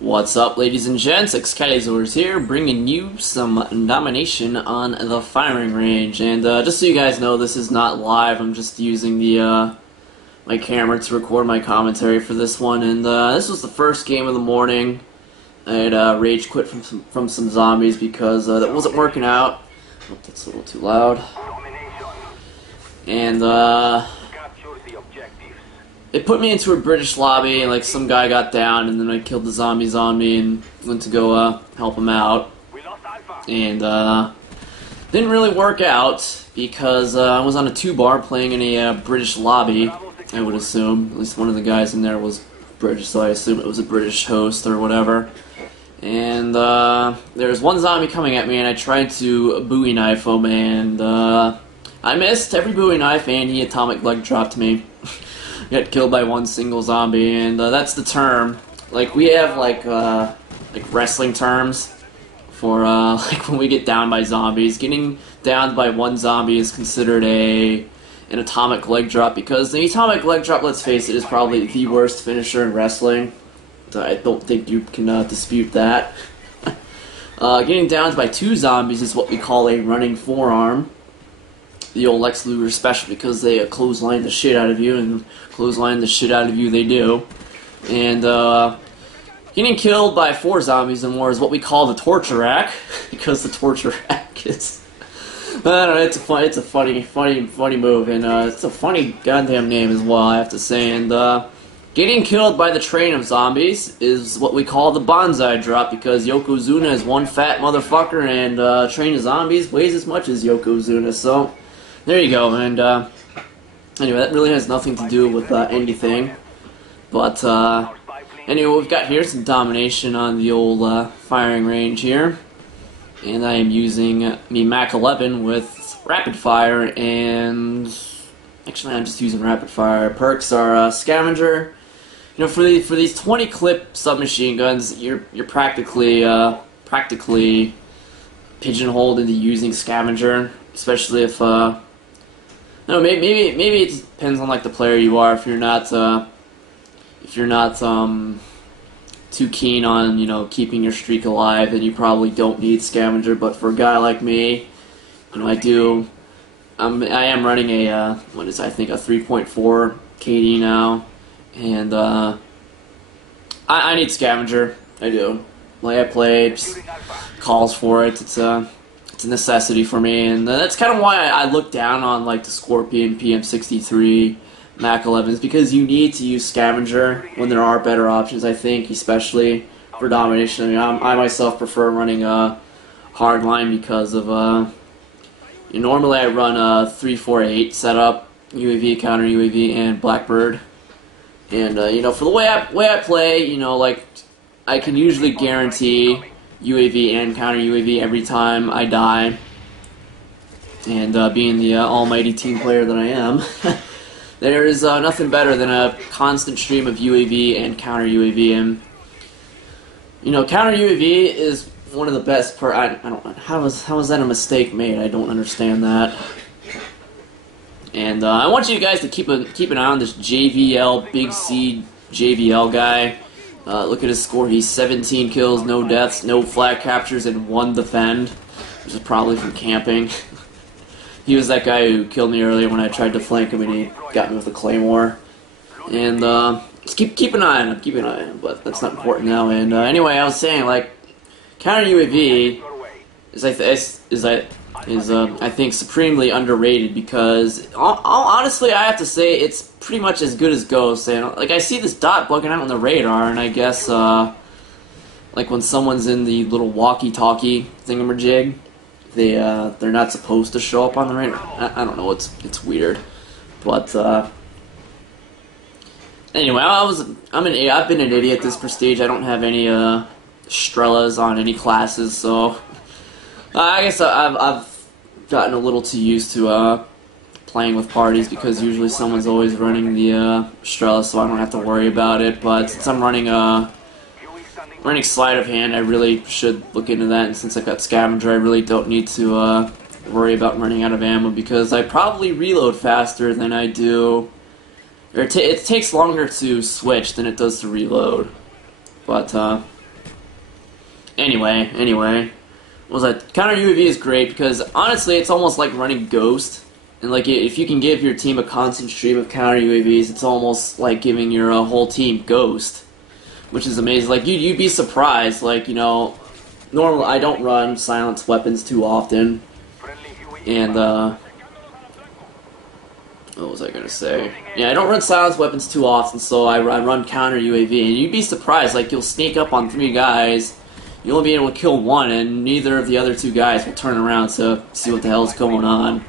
What's up, ladies and gents? Xkylazors here, bringing you some Domination on the firing range. And just so you guys know, this is not live. I'm just using the my camera to record my commentary for this one. And this was the first game of the morning. I had rage quit from some zombies because that wasn't working out. Oh, that's a little too loud. And it put me into a British lobby, and like some guy got down, and then I killed the zombies on me and went to go help him out. And didn't really work out because I was on a 2-bar playing in a British lobby, I would assume. At least one of the guys in there was British, so I assume it was a British host or whatever. And there was one zombie coming at me, and I tried to Bowie knife him, and I missed every Bowie knife, and he atomic leg dropped me. Got killed by one single zombie, and that's the term. Like, we have like wrestling terms for like when we get downed by zombies. Getting downed by one zombie is considered an atomic leg drop, because the atomic leg drop, let's face it, is probably the worst finisher in wrestling. I don't think you can dispute that. Getting downed by 2 zombies is what we call a running forearm. The old Lex Luger special, because they clothesline the shit out of you, and clothesline the shit out of you they do. And getting killed by 4 zombies or more is what we call the torture rack, because the torture rack is, I don't know, it's a funny move, and it's a funny goddamn name as well, I have to say. And getting killed by the train of zombies is what we call the bonsai drop, because Yokozuna is one fat motherfucker, and train of zombies weighs as much as Yokozuna, so there you go. And anyway, that really has nothing to do with anything. But anyway, what we've got here is some Domination on the old firing range here. And I am using me Mac 11 with rapid fire, and actually I'm just using rapid fire. Perks are scavenger. You know, for these 20 clip submachine guns, you're practically pigeonholed into using scavenger, especially if no, maybe it depends on like the player you are. If you're not too keen on, you know, keeping your streak alive, then you probably don't need scavenger. But for a guy like me, you know, I am running a what is, I think, a 3.4 KD now, and I need scavenger. I do. Like, I play, just calls for it. It's a necessity for me, and that's kind of why I look down on like the Scorpion, PM63, Mac 11s, because you need to use scavenger when there are better options, I think, especially for Domination. I mean, I myself prefer running a hardline because of normally I run a 3-4-8 setup, UAV, counter UAV, and Blackbird, and you know, for the way I play, you know, like, I can usually guarantee UAV and counter UAV every time I die, and being the almighty team player that I am, there is nothing better than a constant stream of UAV and counter UAV. And you know, counter UAV is one of the best I don't know, how is that a mistake made? I don't understand that. And I want you guys to keep an eye on this JVL, Big C JVL guy. Look at his score. He's 17 kills, no deaths, no flag captures, and 1 defend, which is probably from camping. He was that guy who killed me earlier when I tried to flank him, and he got me with a claymore. And just keep an eye on him, but that's not important now. And anyway, I was saying, like, counter UAV is I think supremely underrated, because honestly, I have to say it's pretty much as good as Ghost. And like, I see this dot bugging out on the radar, and I guess like when someone's in the little walkie-talkie thingamajig, they're not supposed to show up on the radar. I don't know, it's weird, but anyway, I've been an idiot this prestige. I don't have any Strellas on any classes, so I guess I've gotten a little too used to playing with parties, because usually someone's always running the Strela, so I don't have to worry about it. But since I'm running sleight of hand, I really should look into that. And since I've got scavenger, I really don't need to worry about running out of ammo, because I probably reload faster than I do, or it takes longer to switch than it does to reload. But Anyway, what was that? Counter UAV is great because honestly, it's almost like running Ghost. And like, if you can give your team a constant stream of counter UAVs, it's almost like giving your whole team Ghost, which is amazing. Like, you'd be surprised. Like, you know, normally I don't run silenced weapons too often, and what was I gonna say? Yeah, I don't run silenced weapons too often, so I run counter UAV, and you'd be surprised. Like, you'll sneak up on 3 guys, you'll only be able to kill 1, and neither of the other 2 guys will turn around to see what the hell's going on.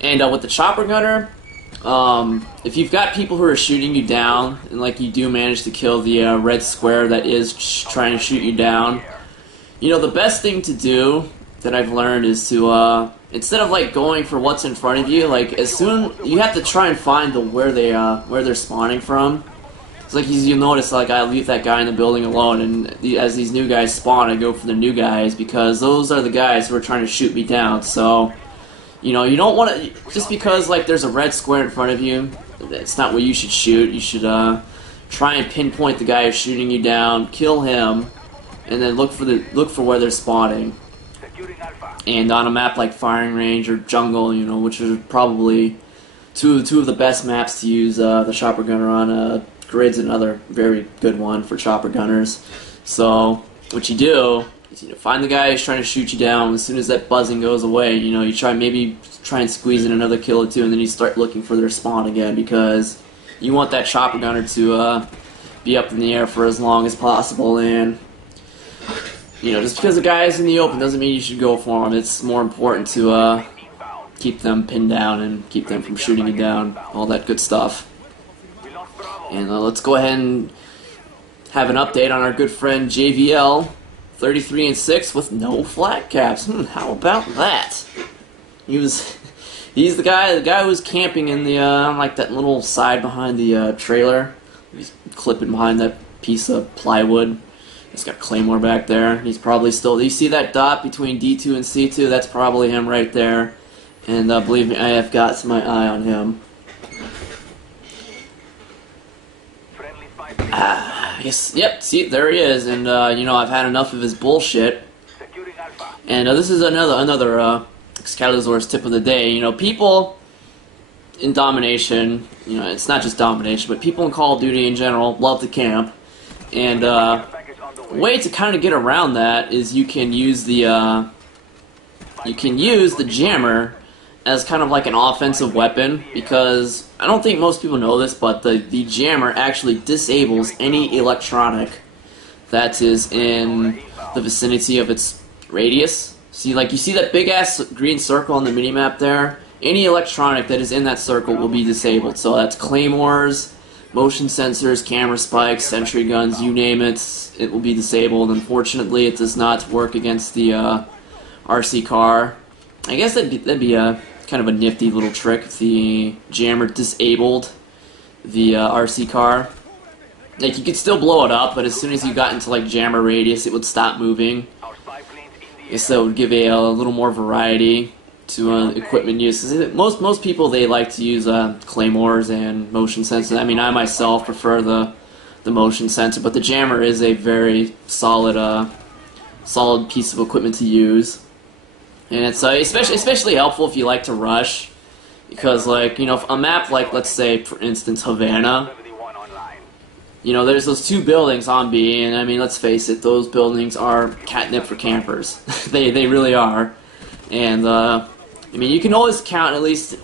And with the chopper gunner, if you've got people who are shooting you down, and like you do manage to kill the red square that is trying to shoot you down, you know, the best thing to do that I've learned is to instead of like going for what's in front of you, like as soon you have to try and find where they're spawning from. It's like you'll notice, like, I leave that guy in the building alone, and as these new guys spawn, I go for the new guys because those are the guys who are trying to shoot me down. So, you know, you don't want to, just because like there's a red square in front of you, it's not what you should shoot. You should try and pinpoint the guy who's shooting you down, kill him, and then look for where they're spawning. And on a map like Firing Range or Jungle, you know, which are probably two of the best maps to use the chopper gunner on. Grid's another very good one for chopper gunners. So what you do is, you know, find the guy who's trying to shoot you down. As soon as that buzzing goes away, you know, you maybe try and squeeze in another kill or 2, and then you start looking for their spawn again, because you want that chopper gunner to be up in the air for as long as possible. And you know, just because the guy is in the open doesn't mean you should go for him. It's more important to keep them pinned down and keep them from shooting you down. All that good stuff. And let's go ahead and have an update on our good friend JVL, 33-6 with no flat caps. How about that? He's the guy who was camping in the like that little side behind the trailer. He's clipping behind that piece of plywood. He's got Claymore back there. He's probably still. You see that dot between D2 and C2? That's probably him right there. And believe me, I have got my eye on him. Yes, yep, see, there he is, and, you know, I've had enough of his bullshit, and this is another Excalisaur's tip of the day. You know, people in Domination, you know, it's not just Domination, but people in Call of Duty in general love to camp, and, a way to kind of get around that is you can use the jammer as kind of like an offensive weapon, because I don't think most people know this, but the jammer actually disables any electronic that is in the vicinity of its radius. See, like, you see that big ass green circle on the minimap there? Any electronic that is in that circle will be disabled. So that's claymores, motion sensors, camera spikes, sentry guns, you name it, it will be disabled. Unfortunately, it does not work against the RC car. I guess that'd be a kind of a nifty little trick if the jammer disabled the RC car. Like, you could still blow it up, but as soon as you got into like jammer radius, it would stop moving. I guess that would give a little more variety to equipment use. Most people, they like to use claymores and motion sensors. I mean, I myself prefer the motion sensor, but the jammer is a very solid piece of equipment to use. And it's especially helpful if you like to rush, because, like, you know, a map like, let's say, for instance, Havana, you know, there's those 2 buildings on B, and I mean, let's face it, those buildings are catnip for campers. they really are. And I mean, you can always count, at least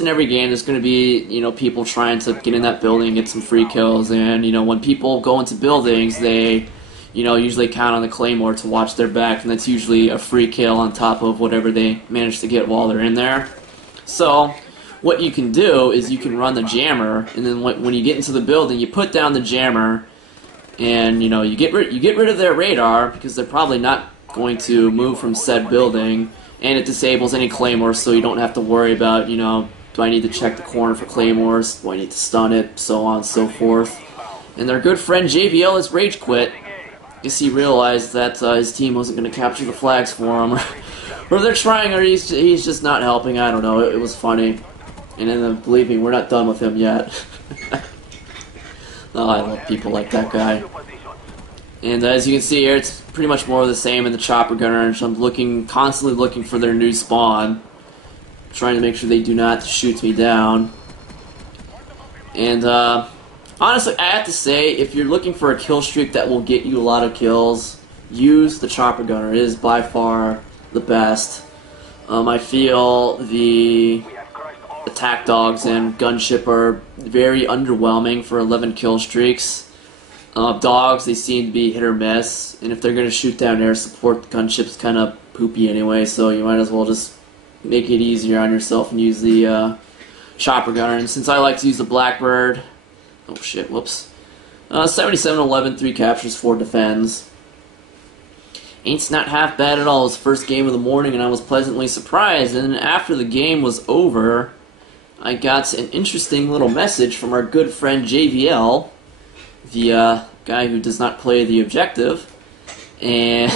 in every game, there's going to be, you know, people trying to get in that building and get some free kills. And, you know, when people go into buildings, they, you know, usually count on the Claymore to watch their back, and that's usually a free kill on top of whatever they manage to get while they're in there. So what you can do is you can run the jammer, and then when you get into the building, you put down the jammer, and, you know, you get rid of their radar, because they're probably not going to move from said building, and it disables any claymores, so you don't have to worry about, you know, do I need to check the corner for claymores, do I need to stun it, so on and so forth. And their good friend JVL has rage quit. I guess he realized that his team wasn't going to capture the flags for him, or they're trying, or he's just not helping. I don't know. It was funny, and then believe me, we're not done with him yet. Oh, I love people like that guy. And as you can see here, it's pretty much more of the same in the chopper gunner. So I'm constantly looking for their new spawn, trying to make sure they do not shoot me down. And honestly, I have to say, if you're looking for a kill streak that will get you a lot of kills, use the chopper gunner. It is by far the best. I feel the attack dogs and gunship are very underwhelming for 11 kill streaks. Dogs, they seem to be hit or miss, and if they're going to shoot down air support, the gunship's kind of poopy anyway, so you might as well just make it easier on yourself and use the chopper gunner. And since I like to use the Blackbird, oh shit, whoops, 77-11, 3 captures, 4 defends. Ain't not half bad at all. It was the first game of the morning, and I was pleasantly surprised. And after the game was over, I got an interesting little message from our good friend JVL, the guy who does not play the objective, and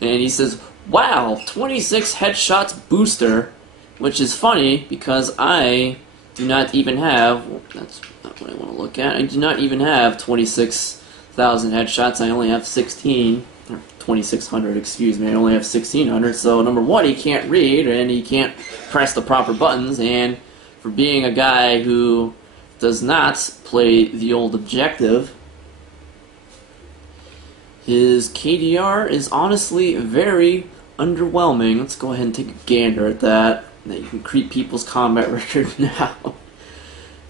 and he says, "Wow, 26 headshots booster," which is funny because I do not even have. Well, that's not what I want to look at. I do not even have 26,000 headshots. I only have 16. Or 2,600, excuse me. I only have 1,600. So number one, he can't read and he can't press the proper buttons. And for being a guy who does not play the old objective, his KDR is honestly very underwhelming. Let's go ahead and take a gander at that. That you can creep people's combat record now.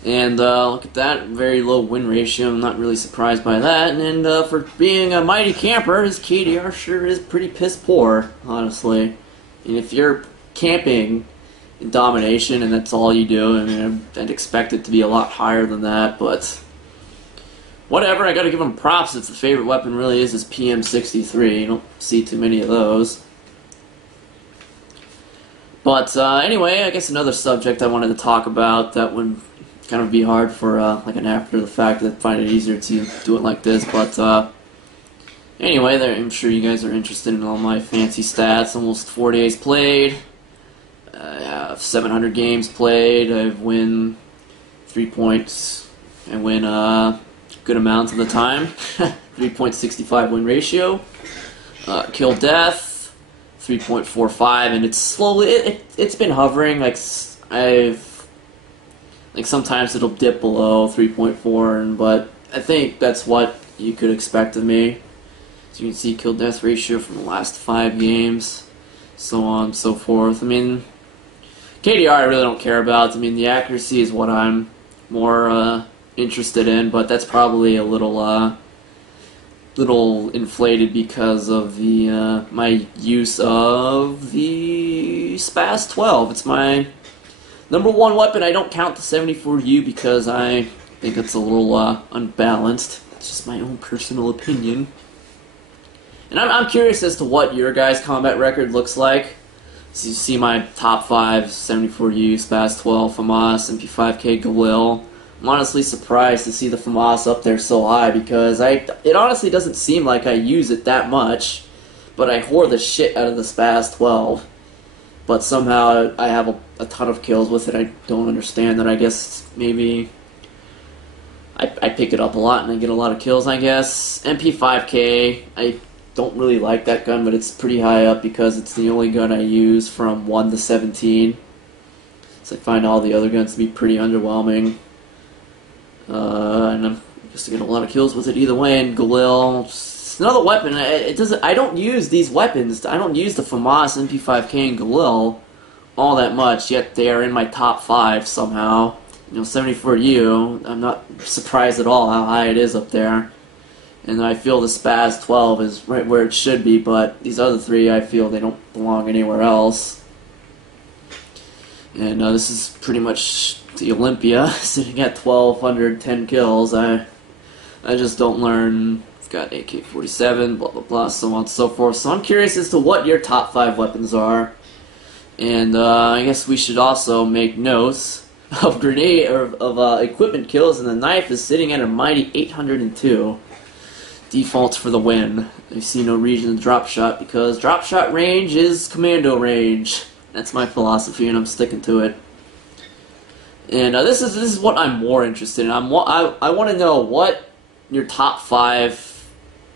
And look at that, very low win ratio. I'm not really surprised by that. And for being a mighty camper, his KDR sure is pretty piss poor, honestly. And if you're camping in Domination and that's all you do, I mean, I'd expect it to be a lot higher than that, but whatever. I gotta give him props. It's the favorite weapon really is his PM63. You don't see too many of those. But anyway, I guess another subject I wanted to talk about that would kind of be hard for like an after the fact. I find it easier to do it like this. But anyway, I'm sure you guys are interested in all my fancy stats. Almost 4 days played. I have 700 games played. I've win 3 points. I win good amounts of the time. 3.65 win ratio. Kill death 3.45, and it's slowly it's been hovering. Like sometimes it'll dip below 3.4, but I think that's what you could expect of me. So you can see kill death ratio from the last 5 games, so on and so forth. I mean, KDR I really don't care about. I mean, the accuracy is what I'm more interested in, but that's probably a little inflated because of the my use of the Spaz 12. It's my number one weapon. I don't count the 74U because I think it's a little unbalanced. It's just my own personal opinion. And I'm curious as to what your guys' combat record looks like. So you see my top 5, 74U, Spaz 12, FAMAS, MP5K, Galil. I'm honestly surprised to see the FAMAS up there so high because it honestly doesn't seem like I use it that much, but I whore the shit out of the Spaz 12. But somehow I have a ton of kills with it. I don't understand that. I guess maybe I pick it up a lot and I get a lot of kills, I guess. MP5K, I don't really like that gun, but it's pretty high up because it's the only gun I use from 1 to 17. So I find all the other guns to be pretty underwhelming. And I'm just getting a lot of kills with it either way. And Galil, it's another weapon. I don't use these weapons. I don't use the FAMAS, MP5K, and Galil all that much. Yet they are in my top 5 somehow. You know, 74U. I'm not surprised at all how high it is up there. And I feel the Spaz 12 is right where it should be. But these other 3, I feel they don't belong anywhere else. And this is pretty much the Olympia, sitting at 1,210 kills. I just don't learn. I've got AK-47, blah blah blah, so on and so forth. So I'm curious as to what your top 5 weapons are. And I guess we should also make notes of grenade of equipment kills, and the knife is sitting at a mighty 802. Defaults for the win. I see no reason to drop shot because drop shot range is commando range. That's my philosophy, and I'm sticking to it. And this is what I'm more interested in. I want to know what your top 5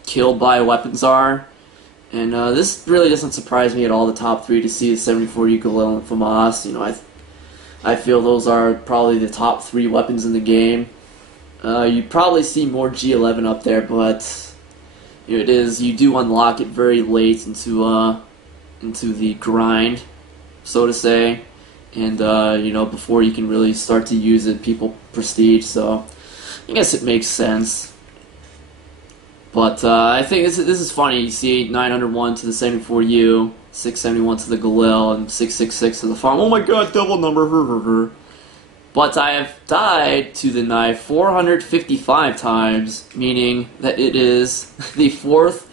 killed by weapons are. And this really doesn't surprise me at all, the top 3, to see the 74 ukulele and FAMAS. You know, I feel those are probably the top 3 weapons in the game. You probably see more G11 up there, but you know, you do unlock it very late into the grind, so to say, and you know, before you can really start to use it, people prestige. So I guess it makes sense. But I think this is funny. You see 901 to the 74U, 671 to the Galil, and 666 to the farm. Oh my god, double number. But I have died to the knife 455 times, meaning that it is the 4th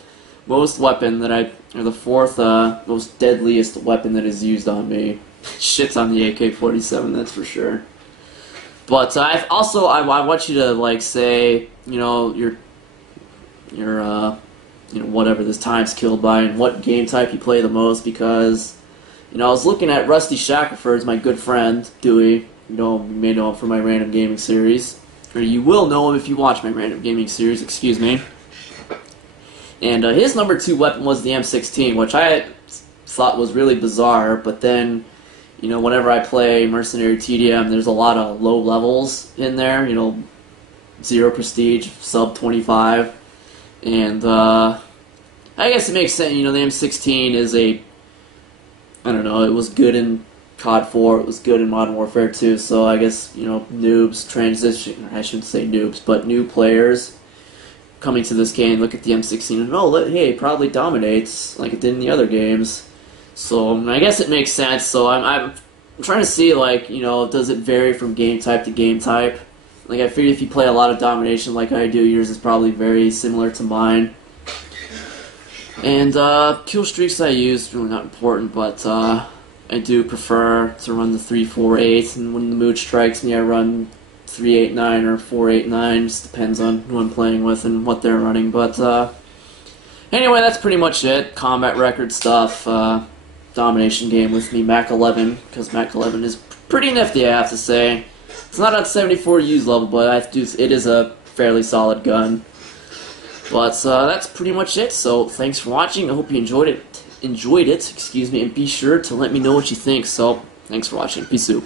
most weapon that or the 4th most deadliest weapon that is used on me. Shit's on the AK-47, that's for sure. But I want you to, like, say, you know, your you know, whatever this time's killed by and what game type you play the most, because, you know, I was looking at Rusty Shackelford's, my good friend, Dewey. You may know him from my random gaming series. Or you will know him if you watch my random gaming series, excuse me. And his number 2 weapon was the M16, which I thought was really bizarre, but then, you know, whenever I play Mercenary TDM, there's a lot of low levels in there, you know, 0 prestige, sub 25, and I guess it makes sense. You know, the M16 is I don't know, it was good in CoD 4, it was good in Modern Warfare 2, so I guess, you know, I shouldn't say noobs, but new players coming to this game look at the M16 and, oh, hey, it probably dominates like it did in the other games. So I guess it makes sense. So I'm trying to see, like, you know, does it vary from game type to game type? Like, I figure if you play a lot of Domination like I do, yours is probably very similar to mine. And kill streaks I use really not important, but I do prefer to run the 3-4-8, and when the mood strikes me, I run 3-8-9 or 4-8-9. Just depends on who I'm playing with and what they're running. But anyway, that's pretty much it. Combat record stuff. Domination game with me, Mac 11, because Mac 11 is pretty nifty, I have to say. It's not on 74 use level, but it is a fairly solid gun. But that's pretty much it. So thanks for watching. I hope you enjoyed it. Excuse me, and be sure to let me know what you think. So thanks for watching. Peace out.